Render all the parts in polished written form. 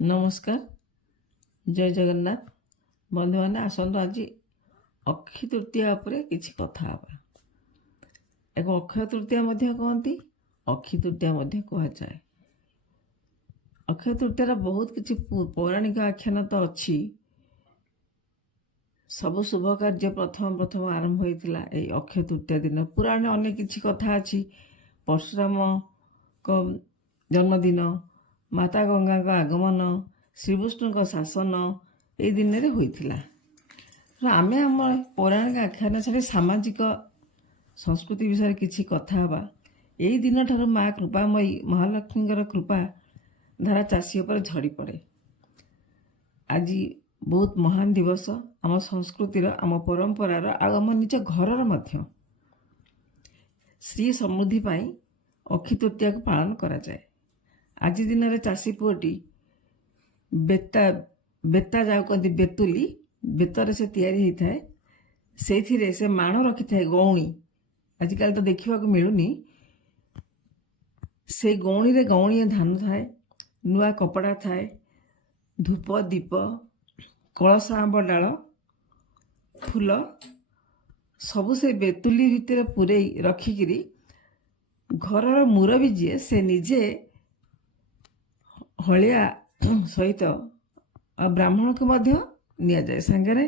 नमस्कार जय जगन्नाथ बंधु मैंने आसतु आज अक्षय तृतीया उपरे किछि कथा हवा। एक अक्षय तृतीया मध्य कहती अक्षय तृतीया मध्य कह जाए। अक्षय तृतीयार बहुत किछि पौराणिक आख्यान तो अच्छी। सब शुभ कार्य प्रथम प्रथम आरंभ होता अक्षय तृतीया दिन। पुराण अनेक किछि कथा अच्छी। परशुराम को जन्मदिन, माता गंगा का आगमन, श्रीविष्णु का शासन ये दिन में होता। आम आम पौराणिक आख्यान छाड़ी सामाजिक संस्कृति विषय किसी कथा हवा। यही दिन ठार माँ कृपामयी महालक्ष्मी कृपा धारा चाषी पर झड़ी पड़े। आज बहुत महान दिवस आम संस्कृतिर, आम परंपरार, आम निज घरर मध्य श्री समृद्धि पाई अक्षय तृतीया को पालन करा जाए। आज दिन में चाषी पुअटी बेता जाओ कहते बेतुली बेतर से तैयारी होता है। से माण रखि थाए गौणी। आजिकल तो देखा मिलूनी। से गौणी रे गौणी धान थाए, नुआ कपड़ा थाए, धूप दीप, कलश आंब डाल, फूल सबु से बेतुली भितर पूरे रखिकी घरर मुरबी जी से निजे हलिया सहित ब्राह्मण को मध्य निया जाए। सांगरे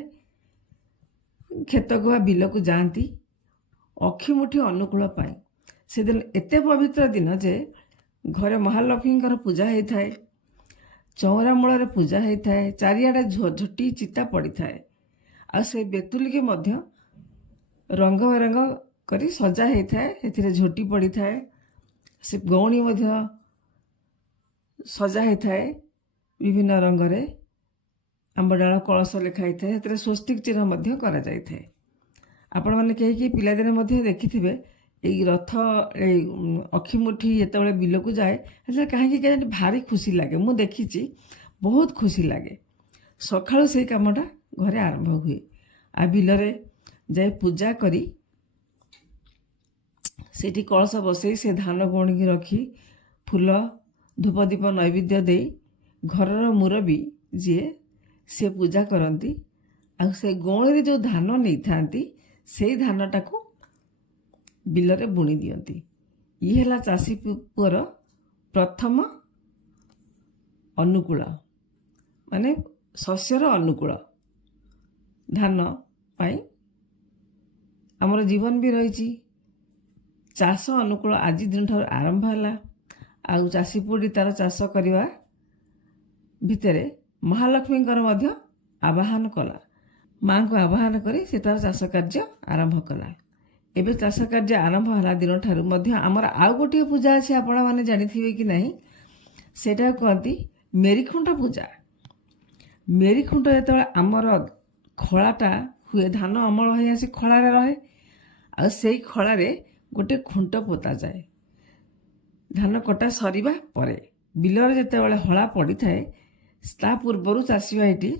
खेत को बिल को जाती अक्षिमुठी अनुकूल पाई। से दिन एते पवित्र दिन जे घरे महालक्ष्मी पूजा होता है, चौरा मूल पूजा होता है, चारिआडे झोटी चिता पड़ी थाए। आ से बेतुली के मध्य रंग बेरंग करी सजा होता है। एथिरे झोटी पड़ी थाए, से गौणी मध्य सजा होता है विभिन्न रंगरे। आंबडाल कलश लिखाई थाए, से स्वस्तिक चिन्ह मध्य करा जाय थाए। आपण मैंने कहीं पिलादिने मध्य देखिथिबे एई रथ अक्षिमुठी जेतेबेले बिल को जाए कहीं भारी खुशी लगे। मु देखी बहुत खुशी लगे। सकाळु से कामटा घरे आरंभ हुए। आ बिलरे जाए पूजा करी सेठी कलश बसई से धान गौणी रखी फूल धूप दीप नैवेद्य दे घरर मुरबी जी से पूजा करती। आ से गौणी जो धान नहीं थांती से धानटा को बिलरे बुणी दियंती। ये है चाषी पुअर प्रथम अनुकूल माने शस्यर अनुकूल धान पाई आमर जीवन भी रही। चाष अनुकूल आज दिन ठार आरंभ है। आउ चाषी पुअटी तार चाष करवा भितरे महालक्ष्मी मध्य आवाहन कला। माँ को आवाहन करी से तार चाष कार्य आरंभ कला। एबे चाष कार्य आरंभ है दिन ठारू मध्य आमर आउ गोटे पूजा अच्छे। आपण मैंने जानिथिबे कि नहीं, सेटा कहती मेरीखुंट पूजा। मेरीखुंट जो आमर खलाटा हुए धान अमल हो आसी खलारे रहे। आ से खलारे गोटे खुंट पोता जाए। धान कटा सरिबा परे बिलर जेतेबेले हला पड़ी थाए ता पूर्वर चाषी भाईटी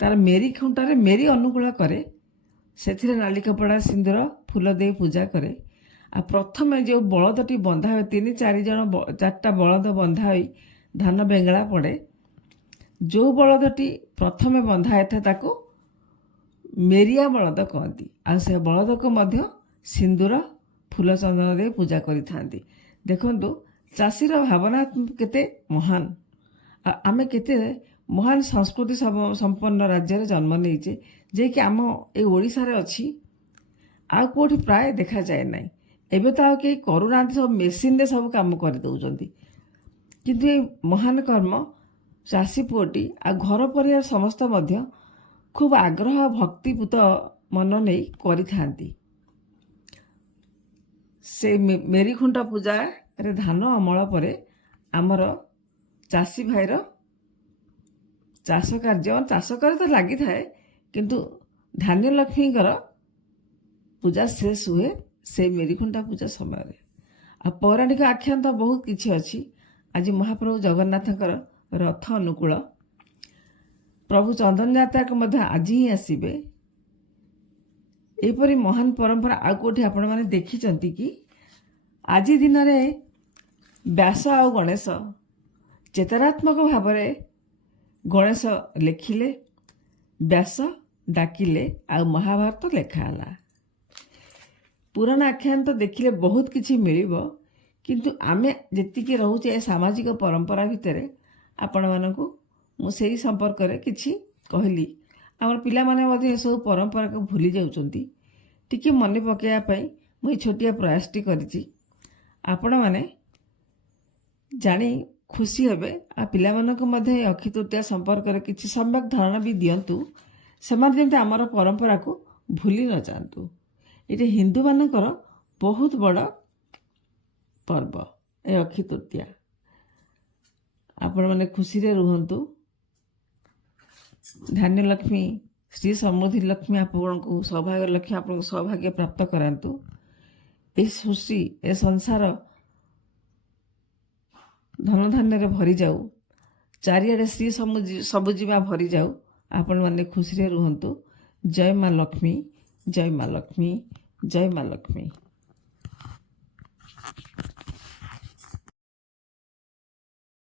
तार मेरी खुंटारे मेरी अनुकूल करे। से नाली कपड़ा सिंदूर फूल दे पूजा करे। आ प्रथम जो बलदटी बंधा हुए 3-4 जन 4टा बलद बंधा हुई धान बेंगला पड़े। जो बलदटी प्रथम बंधा होता ताको मेरिया बलद कहती। आ से बलद को मध्य सिंदूर फूल चंदन दे पूजा करी थांती। देखंतु चाषीर भावना केते महान। आमे केते महान संस्कृति संपन्न राज्य जन्म नहीं जे कि आम ए ओडिशा रे अछि। आ कोठी प्राय देखा जाए ना। एबे तो आ के करूना सब मेसीन रे सब काम कर दउजंती। किंतु ए महान कर्म चाषी पुअटी आ घर परिवार समस्त मध्य खूब आग्रह भक्तिपूत मन नहीं करि थांती। से मेरी खुंट पूजा रे धान अमल परे आमर चाषी भाईर चाष कार्य चाष कर तो लगी थाए। किंतु धान्य लक्ष्मी पूजा शेष हुए से मेरी खुंटा पूजा समय। आ पौराणिक आख्यान तो बहुत किछि अछि। आज महाप्रभु जगन्नाथकर रथ अनुकूल प्रभु चंदन यात्रा को मध्य आज ही आसबे। एपरी महान परंपरा आ कोठी आपण माने देखिचंती कि आज दिन रे व्यास आ गणेश चेतनात्मक भाव ଗଣେଶ ଲେଖିଲେ, ବ୍ୟାସ ଡାକିଲେ, ଆଉ ମହାଭାରତ ଲେଖା ହେଲା। ପୁରାଣ ଆଖ୍ୟାନ ତ ଦେଖିଲେ ବହୁତ କିଛି ମିଳିବ, କିନ୍ତୁ ଆମେ ଯେତିକି ରହୁଛେ ଏ ସାମାଜିକ ପରମ୍ପରା ଭିତରେ ଆପଣମାନଙ୍କୁ ମୁଁ ସେଇ ସମ୍ପର୍କରେ କିଛି କହିଲି। ଆମର ପିଲାମାନେ ମଧ୍ୟ ଏସବୁ ପରମ୍ପରାକୁ ଭୁଲି ଯାଉଛନ୍ତି। ଟିକେ ମନେ ପକାଇବା ପାଇଁ ମୁଁ ଏଇ ଛୋଟିଆ ପ୍ରୟାସଟି କରିଛି। ଆପଣମାନେ ଜାଣି ଖୁସି ହେବେ, ଆଉ ପିଲାମାନଙ୍କୁ ମଧ୍ୟ ଏ ଅକ୍ଷୟ ତୃତୀୟା ସମ୍ପର୍କରେ କିଛି ସମ୍ୟକ୍ ଧାରଣା ବି ଦିଅନ୍ତୁ। ସେମାନେ ଯେମିତି ଆମର ପରମ୍ପରାକୁ ଭୁଲି ନ ଯାଆନ୍ତୁ। ଏଇଟା ହିନ୍ଦୁମାନଙ୍କର ବହୁତ ବଡ଼ ପର୍ବ ଏ ଅକ୍ଷୟ ତୃତୀୟା। ଆପଣମାନେ ଖୁସିରେ ରୁହନ୍ତୁ। ଧାନ୍ୟଲକ୍ଷ୍ମୀ, ଶ୍ରୀ ସମୃଦ୍ଧି ଲକ୍ଷ୍ମୀ ଆପଣଙ୍କୁ ସୌଭାଗ୍ୟ ଲକ୍ଷ୍ମୀ ଆପଣଙ୍କୁ ସୌଭାଗ୍ୟ ପ୍ରାପ୍ତ କରାନ୍ତୁ। ଏ ସୃଷ୍ଟି, ଏ ସଂସାର ଧନଧାନ୍ୟରେ ଭରିଯାଉ, ଚାରିଆଡ଼େ ଶ୍ରୀ ସବୁଜିମା ଭରିଯାଉ। ଆପଣମାନେ ଖୁସିରେ ରୁହନ୍ତୁ। ଜୟ ମା ଲକ୍ଷ୍ମୀ, ଜୟ ମା ଲକ୍ଷ୍ମୀ, ଜୟ ମା ଲକ୍ଷ୍ମୀ।